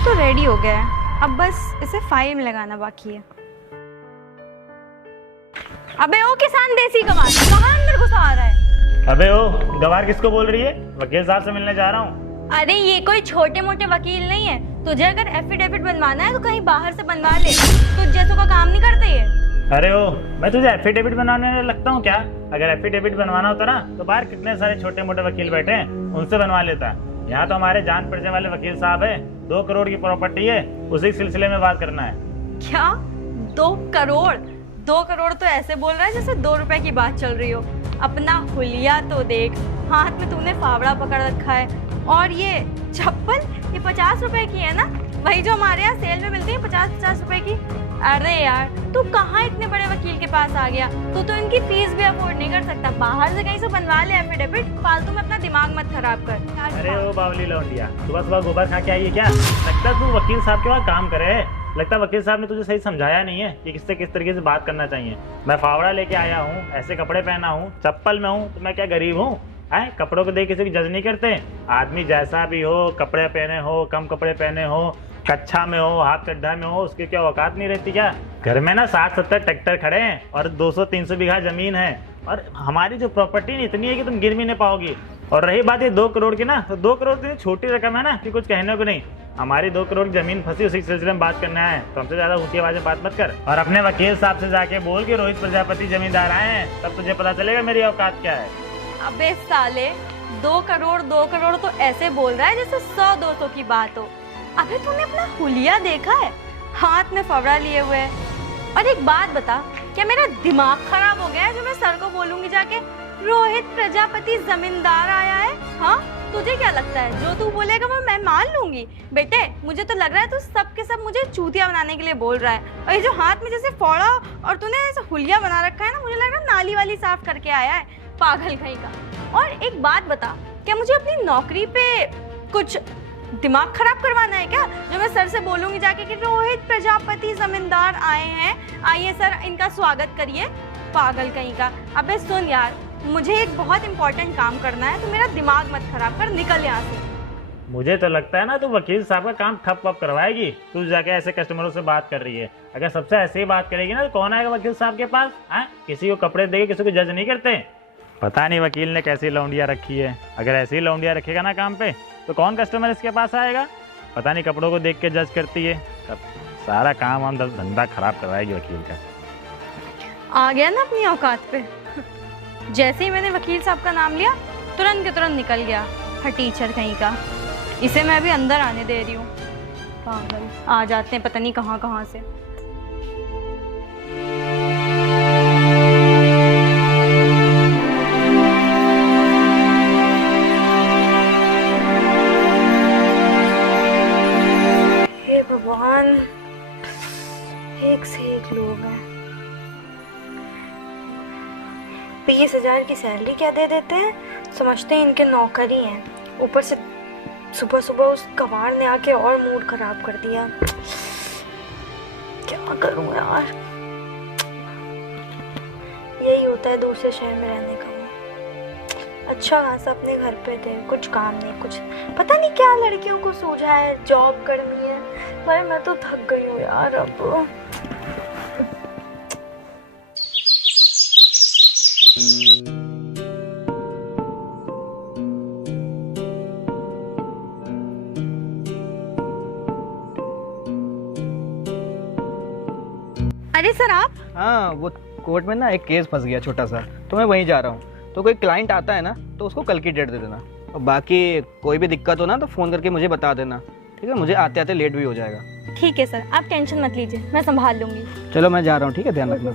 Case तो ready हो गया है, अब बस इसे फाइल में लगाना बाकी है। अबे ओ किसान देसी गवार, कहाँ अंदर घुसा आ रहा है? अबे ओ गवार किसको बोल रही है? वकील साहब से मिलने जा रहा हूँ। अरे ये कोई छोटे मोटे वकील नहीं है, तुझे अगर एफिडेविट बनवाना है तो कहीं बाहर से बनवा ले, तुझ जैसों का काम नहीं करते ये। अरे ओ मैं तुझे एफिडेविट बनवाने लगता हूँ क्या? अगर एफिडेविट बनवाना होता ना तो बाहर कितने सारे छोटे मोटे वकील बैठे हैं, उनसे बनवा लेता। यहाँ तो हमारे जान पहचान वाले वकील साहब है, 2 करोड़ की प्रॉपर्टी है, उसी सिलसिले में बात करना है। क्या 2 करोड़? 2 करोड़ तो ऐसे बोल रहा है जैसे 2 रुपए की बात चल रही हो। अपना हुलिया तो देख, हाथ में तूने फावड़ा पकड़ रखा है, और ये चप्पल ये 50 रुपए की है ना, वही जो हमारे यहाँ सेल में मिलती है 50-50 रुपए की। अरे यार तू कहाँ इतने बड़े वकील के पास आ गया? तू तो इनकी फीस भी अफोर्ड नहीं कर सकता, बाहर से कहीं से बनवा ले एफिडेविट, फालतू में अपना दिमाग मत खराब कर। अरे ओ बावली लौंडिया, सुबह सुबह गोबर खा के आई है क्या? लगता तू वकील साहब के पास काम करे, लगता वकील साहब ने तुझे सही समझाया नहीं है कि किससे किस तरीके से बात करना चाहिए। मैं फावड़ा लेके आया हूँ, ऐसे कपड़े पहना हूँ, चप्पल में हूँ, तो मैं क्या गरीब हूँ? हैं, कपड़ों को देख किसी को जज नहीं करते। आदमी जैसा भी हो, कपड़े पहने हो, कम कपड़े पहने हो, कच्छा में हो, हाथ गड्ढा में हो, उसकी क्या औकात नहीं रहती क्या? घर में ना 60-70 ट्रैक्टर खड़े हैं और 200-300 बीघा जमीन है, और हमारी जो प्रॉपर्टी इतनी है कि तुम गिर भी नहीं पाओगी। और रही बात ये 2 करोड़ की ना, तो 2 करोड़ तो छोटी रकम है ना कि कुछ कहने को नहीं। हमारी 2 करोड़ की जमीन फंसी, उसी सिलसिले में बात करना है, तो हमसे ज्यादा ऊंची आवाज में बात मत कर। और अपने वकील साहब से जाके बोल कि रोहित प्रजापति जमींदार आए हैं, तब तुझे पता चलेगा मेरी औकात क्या है। अबे साले 2 करोड़ तो ऐसे बोल रहा है जैसे 100-200 की बात हो। अबे तूने अपना हुलिया देखा है? हाथ में फावड़ा लिए हुए है। और एक बात बता, क्या मेरा दिमाग खराब हो गया है जो मैं सर को बोलूंगी जाके रोहित प्रजापति जमींदार आया है? हाँ तुझे क्या लगता है जो तू बोलेगा वो मैं मान लूंगी? बेटे मुझे तो लग रहा है तू सब के सब मुझे चूतिया बनाने के लिए बोल रहा है। और ये जो हाथ में जैसे फावड़ा और तूने ऐसा हुलिया बना रखा है ना, मुझे लग रहा है नाली वाली साफ करके आया है, पागल कहीं का। और एक बात बता, क्या मुझे अपनी नौकरी पे कुछ दिमाग खराब करवाना है क्या, जो मैं सर से बोलूंगी जाके कि रोहित प्रजापति जमींदार आए हैं, आइए सर इनका स्वागत करिए? पागल कहीं का। अबे सुन यार, मुझे एक बहुत इंपॉर्टेंट काम करना है, तो मेरा दिमाग मत खराब कर, निकल यहाँ से। मुझे तो लगता है ना तू वकील साहब का काम ठप वप करवाएगी। तू जाके ऐसे कस्टमरों से बात कर रही है, अगर सबसे ऐसे ही बात करेगी ना तो कौन आएगा वकील साहब के पास? किसी को कपड़े देके किसी को जज नहीं करते। पता नहीं वकील ने कैसी लौंडिया रखी है, अगर ऐसी ही लौंडिया रखेगा ना काम पे तो कौन कस्टमर इसके पास आएगा? पता नहीं कपड़ों को देख के जज करती है, तब सारा काम हम धंधा खराब करवाएगी वकील का। आ गया ना अपनी औकात पे। जैसे ही मैंने वकील साहब का नाम लिया तुरंत के तुरंत निकल गया, टीचर कहीं का। इसे मैं अभी अंदर आने दे रही हूँ, पागल आ जाते हैं पता नहीं कहाँ कहाँ से। हे भगवान, एक से एक लोग हैं। 20,000 की सैलरी क्या दे देते हैं, समझते हैं इनके नौकर ही हैं। ऊपर से सुबह सुबह उस गवार ने आके और मूड खराब कर दिया। क्या करूं यार, यही होता है दूसरे शहर में रहने का। अच्छा खासा अपने घर पे थे, कुछ काम नहीं, कुछ पता नहीं क्या लड़कियों को सूझा है जॉब करनी है। पर मैं तो थक गई हूँ यार अब। अरे सर आप? हाँ, वो कोर्ट में ना एक केस फंस गया छोटा सा, तो मैं वहीं जा रहा हूँ। तो कोई क्लाइंट आता है ना तो उसको कल की डेट दे देना, और बाकी कोई भी दिक्कत हो ना तो फ़ोन करके मुझे बता देना, ठीक है? मुझे आते आते लेट भी हो जाएगा। ठीक है सर, आप टेंशन मत लीजिए, मैं संभाल लूँगी। चलो मैं जा रहा हूँ, ठीक है? ध्यान रखना।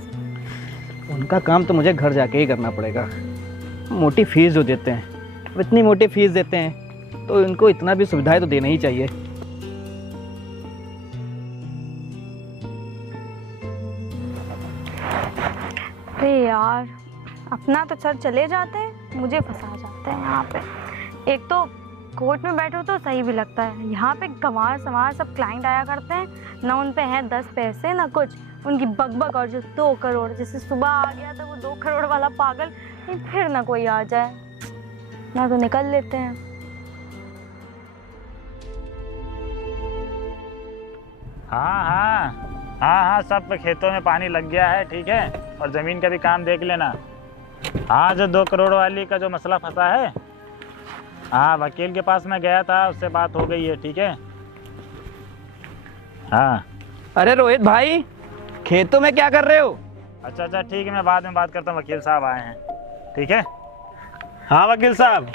उनका काम तो मुझे घर जाके ही करना पड़ेगा। मोटी फीस जो देते हैं, अब इतनी मोटी फीस देते हैं तो इनको इतना भी सुविधाएं तो देना ही चाहिए। अरे यार, अपना तो सर चले जाते हैं, मुझे फंसा जाते हैं यहाँ पे। एक तो कोर्ट में बैठो तो सही भी लगता है, यहाँ पे गंवार संवार सब क्लाइंट आया करते हैं ना, उन पे है 10 पैसे ना कुछ, उनकी बकबक। और जो 2 करोड़, जैसे सुबह आ गया तो वो 2 करोड़ वाला पागल, फिर ना कोई आ जाए ना, तो निकल लेते हैं। हाँ हाँ हाँ हाँ, सब खेतों में पानी लग गया है, ठीक है। और ज़मीन का भी काम देख लेना। हाँ, जो 2 करोड़ वाली का जो मसला फंसा है, हाँ वकील के पास मैं गया था, उससे बात हो गई है, ठीक है। हाँ अरे रोहित भाई, खेतों में क्या कर रहे हो? अच्छा अच्छा, ठीक है, मैं बाद में बात करता हूँ, वकील साहब आए हैं, ठीक है। हाँ वकील साहब,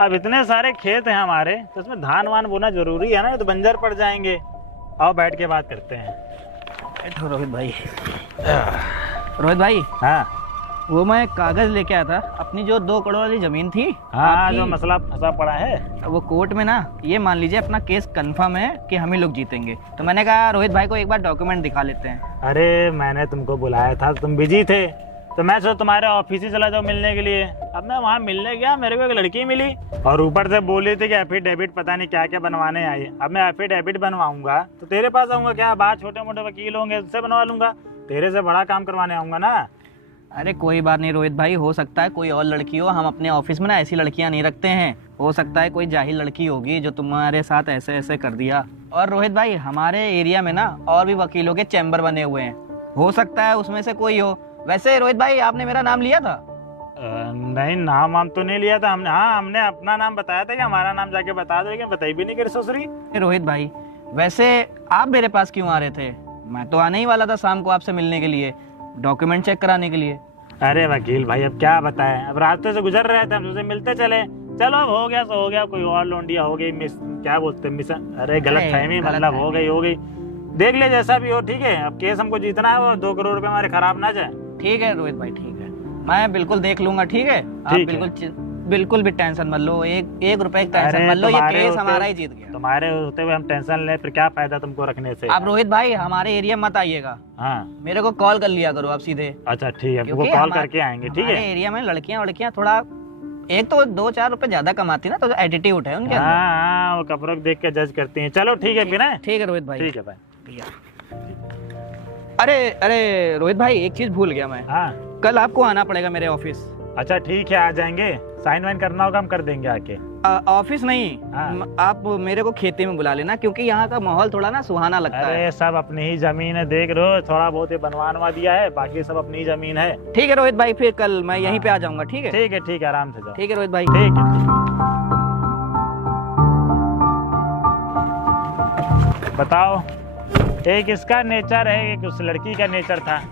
अब इतने सारे खेत हैं हमारे, तो उसमें धान वान बोना जरूरी है ना, ये तो बंजर पड़ जाएंगे। आओ बैठ के बात करते हैं। बैठो रोहित भाई। रोहित भाई, हाँ वो मैं कागज लेके आया था, अपनी जो 2 करोड़ वाली जमीन थी हाँ, आपकी, जो मसला फंसा पड़ा है, वो कोर्ट में ना, ये मान लीजिए अपना केस कंफर्म है कि हम ही लोग जीतेंगे। तो मैंने कहा रोहित भाई को एक बार डॉक्यूमेंट दिखा लेते हैं। अरे मैंने तुमको बुलाया था, तुम बिजी थे, तो मैं सोचा तुम्हारे ऑफिस ही चला जाओ मिलने के लिए। अब मैं वहाँ मिलने गया, मेरे को एक लड़की मिली और ऊपर से बोली थी कि एफिडेविट पता नहीं क्या क्या बनवाने आई। अब मैं एफिडेविट बनवाऊंगा तो तेरे पास आऊंगा क्या? बाहर छोटे मोटे वकील होंगे, उससे बनवा लूंगा, तेरे से बड़ा काम करवाने आऊंगा ना। अरे कोई बात नहीं रोहित भाई, हो सकता है कोई और लड़की हो, हम अपने ऑफिस में ना ऐसी लड़कियां नहीं रखते हैं। हो सकता है कोई जाहिल लड़की होगी जो तुम्हारे साथ ऐसे ऐसे कर दिया। और रोहित भाई, हमारे एरिया में ना और भी वकीलों के चैम्बर बने हुए हैं, हो सकता है उसमें से कोई हो। वैसे रोहित भाई, आपने मेरा नाम लिया था? नहीं, नाम वाम तो नहीं लिया था हमने। हाँ, हमने अपना नाम बताया था कि हमारा नाम जाके बता दो, लेकिन बताई भी नहीं करी ससुरी। रोहित भाई, वैसे आप मेरे पास क्यों आ रहे थे? मैं तो आने ही वाला था शाम को आपसे मिलने के लिए, डॉक्यूमेंट चेक कराने के लिए। अरे वकील भाई, अब क्या बताएं, अब रास्ते से गुजर रहे थे, हम तुझसे मिलते चले। चलो अब हो गया सो हो गया, कोई और लोंडिया हो गई, मिस क्या बोलते हैं, मिस, अरे गलत फहमी, मतलब हो गई। देख ले जैसा भी हो, ठीक है। अब केस हमको जीतना है, वो 2 करोड़ रुपए हमारे खराब ना जाए। ठीक है रोहित भाई, ठीक है, मैं बिल्कुल देख लूंगा, ठीक है। आप ठीक है। बिल्कुल भी टेंशन मत लो, एक रुपए की टेंशन अरे मत लो, ये तुम्हारे केस होते- हमारा ही जीत गया। तुम्हारे होते हुए हम टेंशन ले, फिर क्या फायदा तुमको रखने से। आप रोहित भाई हमारे एरिया मत आइएगा, हाँ मेरे को कॉल कर लिया करो आप सीधे। अच्छा ठीक है, तुमको क्योंकि कॉल करके आएंगे, ठीक हमारे है। एरिया में लड़कियां थोड़ा, एक तो 2-4 रुपए ज्यादा कमाती ना, तो एटीट्यूड है उनके अंदर। हाँ, वो कपड़ों को देख के जज करती हैं। चलो ठीक है फिर, ठीक है रोहित भाई। ठीक है भाई। भैया, अरे रोहित भाई, एक चीज भूल गया मैं, हाँ कल आपको आना पड़ेगा मेरे ऑफिस। अच्छा ठीक है, आ जाएंगे। साइन वाइन करना होगा, हम कर देंगे आके। ऑफिस नहीं, हाँ। आप मेरे को खेती में बुला लेना, क्योंकि यहाँ का माहौल थोड़ा ना सुहाना लगता है। अरे सब अपनी ही जमीन है, देख रहे हो, थोड़ा बहुत ही बनवा दिया है, बाकी सब अपनी ही जमीन है। ठीक है रोहित भाई, फिर कल मैं यहीं पे आ जाऊंगा, ठीक है। ठीक है, आराम से जाओ। ठीक है रोहित भाई। ठीक है। बताओ, एक इसका नेचर है, एक उस लड़की का नेचर था,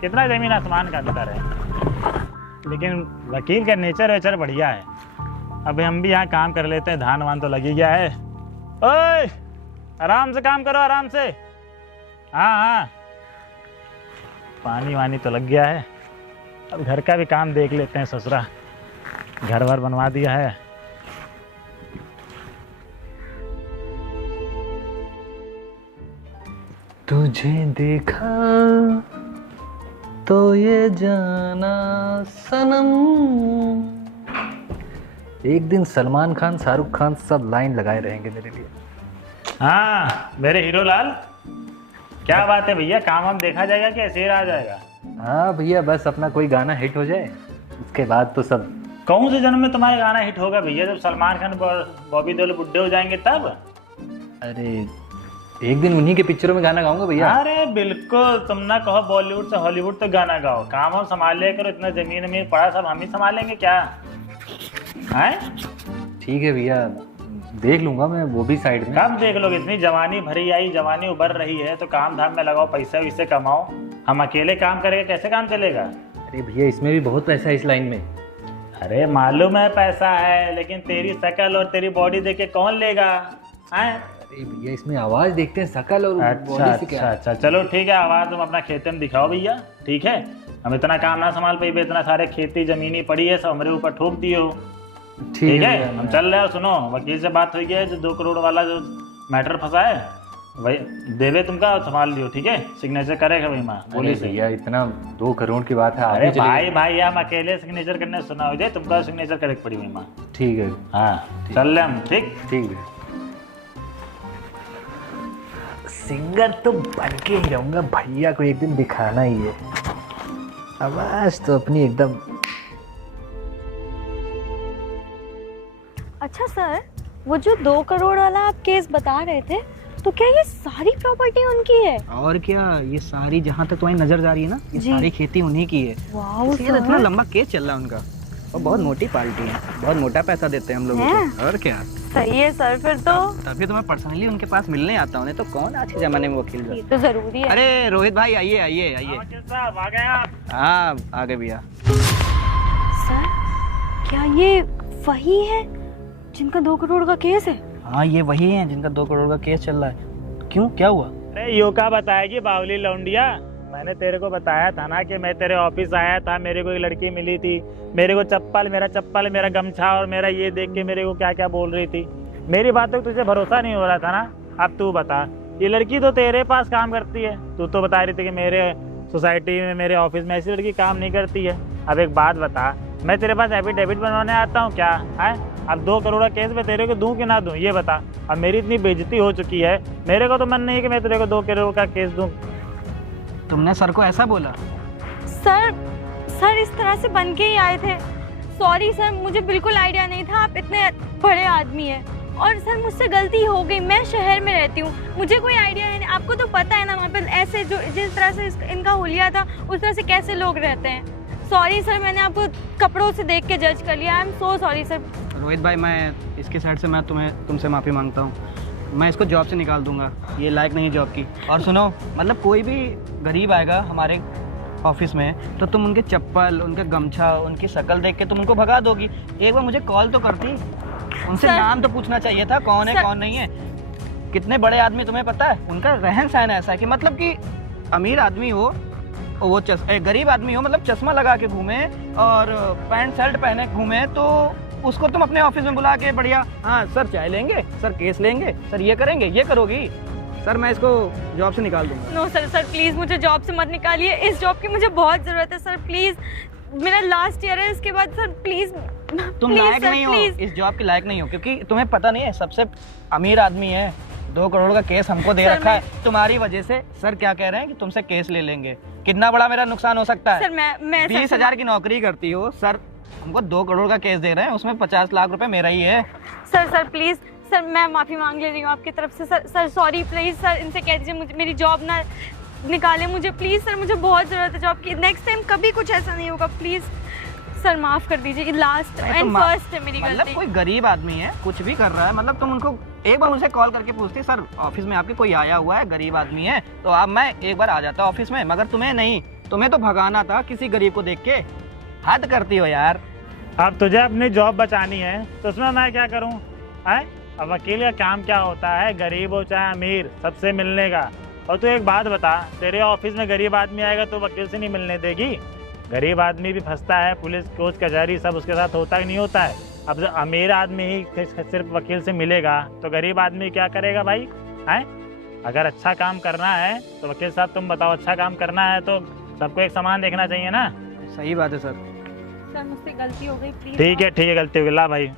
कितना जमीन आसमान का अंतर है। लेकिन वकील का नेचर वेचर बढ़िया है। अभी हम भी यहाँ काम कर लेते हैं, धान वान तो लगी गया है। ओए, आराम से काम करो, आराम से। हाँ हाँ, पानी वानी तो लग गया है, अब घर का भी काम देख लेते हैं। ससुरा घर वर बनवा दिया है। तुझे देखा तो ये जाना सनम, एक दिन सलमान खान, शाहरुख खान सब लाइन लगाए रहेंगे मेरे लिए। हाँ मेरे हीरो लाल, क्या बात है भैया, काम हम देखा जाएगा कि ऐसे ही रहा जाएगा? हाँ भैया, बस अपना कोई गाना हिट हो जाए, उसके बाद तो सब। कौन से जन्म में तुम्हारा गाना हिट होगा भैया? जब सलमान खान बॉबी देओल बुड्ढे हो जाएंगे तब? अरे एक दिन उन्हीं के पिक्चरों में गाना गाऊंगा भैया। अरे बिल्कुल, तुम ना कहो बॉलीवुड से हॉलीवुड तक गाना गाओ, काम हम संभाले करो, इतना जमीन में पड़ा सब हम ही संभालेंगे क्या है? ठीक है भैया, देख लूंगा मैं वो भी साइड में। कब देख लोगे? इतनी जवानी भरी आई, जवानी उभर रही है, तो काम धाम में लगाओ, पैसा वैसे कमाओ। हम अकेले काम करेंगे, कैसे काम चलेगा? अरे भैया, इसमें भी बहुत पैसा है इस लाइन में। अरे मालूम है पैसा है, लेकिन तेरी शकल और तेरी बॉडी देख के कौन लेगा? हैं? अरे भैया, इसमें आवाज देखते हैं, शकल और अच्छा बॉडी से क्या। अच्छा, चलो ठीक है, आवाज तुम अपना खेते में दिखाओ भैया, ठीक है। हम इतना काम ना संभाल पाई, इतना सारे खेती जमीनी पड़ी है, सब हमारे ऊपर ठोक दिए हो, ठीक है। हम चल रहे हो, सुनो, वकील से बात हुई है, जो 2 करोड़ वाला जो मैटर फंसा है, वही देवे तुमका संभाल लियो, ठीक है। सिग्नेचर करेगा भाई माँ, बोले बोली से। भैया, इतना 2 करोड़ की बात है, अरे आगे चलेगा। भाई हम अकेले सिग्नेचर करने सुना हो जाए, तुमका सिग्नेचर करे पड़ी भाई माँ। ठीक है। हाँ चल रहे हम, ठीक। ठीक है। सिंगर तो बन के ही रहूंगा, भैया को एक दिन दिखाना ही है। आवाज तो अपनी एकदम। अच्छा सर, वो जो 2 करोड़ वाला आप केस बता रहे थे, तो क्या ये सारी प्रॉपर्टी उनकी है? और क्या, ये सारी जहाँ तक तुम्हारी नजर जा रही है ना, ये जी। सारी खेती उन्हीं की है। वाओ इसलिए इतना लंबा केस चल रहा है उनका। और बहुत मोटी पार्टी है, बहुत मोटा पैसा देते हैं हम लोगों को। और क्या, सही है सर फिर तो। तभी तो मैं पर्सनली उनके पास मिलने आता हूँ, नहीं तो कौन आज के जमाने में वकील ये जाता। तो जरूरी है। अरे रोहित भाई आइए आइए आइए। वकील साहब आ गए आप? हाँ आ गए भैया। सर क्या ये वही है जिनका 2 करोड़ का केस है? हाँ ये वही है जिनका 2 करोड़ का केस चल रहा है। क्यों, क्या हुआ? अरे यो का बताएगी बावली लौंडिया, मैंने तेरे को बताया था ना कि मैं तेरे ऑफिस आया था, मेरे को एक लड़की मिली थी, मेरे को चप्पल मेरा गमछा और मेरा ये देख के मेरे को क्या क्या बोल रही थी। मेरी बातों को तुझे भरोसा नहीं हो रहा था ना। अब तू बता, ये लड़की तो तेरे पास काम करती है, तू तो बता रही थी कि मेरे सोसाइटी में मेरे ऑफिस में ऐसी लड़की काम नहीं करती है। अब एक बात बता, मैं तेरे पास एफिडेविट बनवाने आता हूँ क्या है? अब 2 करोड़ का केस में तेरे को दूं कि ना दूं ये बता। अब मेरी इतनी बेइज्जती हो चुकी है, मेरे को तो मन नहीं है कि मैं तेरे को 2 करोड़ का केस दूं। तुमने सर को ऐसा बोला? सर इस तरह से बन के ही आए थे। सॉरी सर, मुझे बिल्कुल आइडिया नहीं था आप इतने बड़े आदमी हैं। और सर मुझसे गलती हो गई, मैं शहर में रहती हूँ, मुझे कोई आइडिया नहीं। आपको तो पता है ना वहाँ पे ऐसे जो जिस तरह से इनका हुलिया था उस तरह से कैसे लोग रहते हैं। सॉरी सर, मैंने आपको कपड़ों से देख के जज कर लिया। I am so sorry sir. Rohit भाई मैं इसके साइड से मैं तुमसे माफ़ी मांगता हूँ। मैं इसको जॉब से निकाल दूंगा, ये लायक नहीं है जॉब की। और सुनो, मतलब कोई भी गरीब आएगा हमारे ऑफिस में तो तुम उनके चप्पल, उनके गमछा, उनकी शक्ल देख के तुम उनको भगा दोगी। एक बार मुझे कॉल तो करती, उनसे सर, नाम तो पूछना चाहिए था, कौन है सर, कौन नहीं है। कितने बड़े आदमी तुम्हें पता है, उनका रहन सहन ऐसा है कि मतलब कि अमीर आदमी हो वो गरीब आदमी हो, मतलब चश्मा लगा के घूमे और पैंट शर्ट पहने घूमे, तो उसको तुम अपने ऑफिस में बुला के बढ़िया, हाँ सर चाय लेंगे, सर केस लेंगे, सर ये करेंगे, ये करोगी। सर मैं इसको जॉब से निकाल दूंगा। नो सर प्लीज़ मुझे जॉब से मत निकालिए। इस जॉब की मुझे बहुत ज़रूरत है सर, प्लीज़। मेरा लास्ट ईयर है, इसके बाद सर प्लीज़। तुम लायक नहीं हो, इस जॉब की लायक नहीं हो, क्योंकि तुम्हें पता नहीं है सबसे अमीर आदमी है, 2 करोड़ का केस हमको दे रखा है तुम्हारी वजह से। सर क्या कह रहे हैं कि तुमसे केस ले लेंगे। कितना बड़ा मेरा नुकसान हो सकता है? सर मैं 20,000 की नौकरी करती हो, सर हमको 2 करोड़ का केस दे रहे हैं, उसमें 50 लाख रुपए मेरा ही है। सर प्लीज़ सर, मैं माफ़ी मांग ले रही हूँ आपकी तरफ से। सर सॉरी, प्लीज़ सर इनसे कह दीजिए मुझे मेरी जॉब ना निकाले मुझे, प्लीज़ सर, मुझे बहुत ज़रूरत है जॉब की। नेक्स्ट टाइम कभी कुछ ऐसा नहीं होगा, प्लीज़ सर माफ़ कर दीजिए। लास्ट एंड फर्स्ट है मेरी मतलब गलती। कोई गरीब आदमी है, कुछ भी कर रहा है, मतलब तुम उनको एक बार उनसे कॉल करके पूछती, सर ऑफिस में आपके कोई आया हुआ है, गरीब आदमी है, तो अब मैं एक बार आ जाता ऑफिस में। मगर तुम्हें नहीं, तुम्हें तो भगाना था किसी गरीब को देख के। हद करती हो यार। अब तुझे अपनी जॉब बचानी है तो उसमें मैं क्या करूं? है अब वकील का काम क्या होता है, गरीब हो चाहे अमीर, सबसे मिलने का। और तू एक बात बता, तेरे ऑफिस में गरीब आदमी आएगा तो वकील से नहीं मिलने देगी? गरीब आदमी भी फंसता है, पुलिस कोर्ट कचहरी सब उसके साथ होता ही नहीं होता है। अब जब अमीर आदमी ही सिर्फ वकील से मिलेगा तो गरीब आदमी क्या करेगा भाई? हैं? अगर अच्छा काम करना है तो वकील साहब तुम बताओ, अच्छा काम करना है तो सबको एक समान देखना चाहिए ना। सही बात है सर। सर मुझसे गलती हो गई, प्लीज़। ठीक है गलती हो गई, ला भाई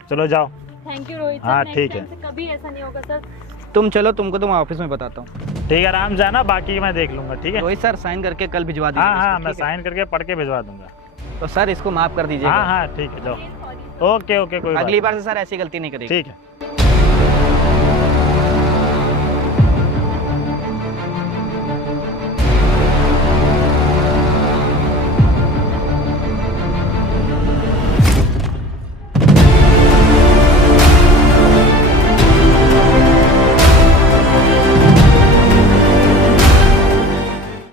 चलो जाओ। Thank you Rohit sir. हाँ, next ठीक time है। से कभी ऐसा नहीं होगा सर। तुम चलो, तुमको तो मैं ऑफिस में बताता हूँ। ठीक है, आराम जाना, बाकी मैं देख लूंगा। ठीक है रोहित सर साइन करके कल भिजवा दीजिए। हाँ मैं साइन करके पढ़ के भिजवा दूंगा। तो सर इसको माफ कर दीजिए। हाँ ठीक है, जाओ। ओके कोई बात अगली बार से सर ऐसी गलती नहीं करेगी। ठीक है।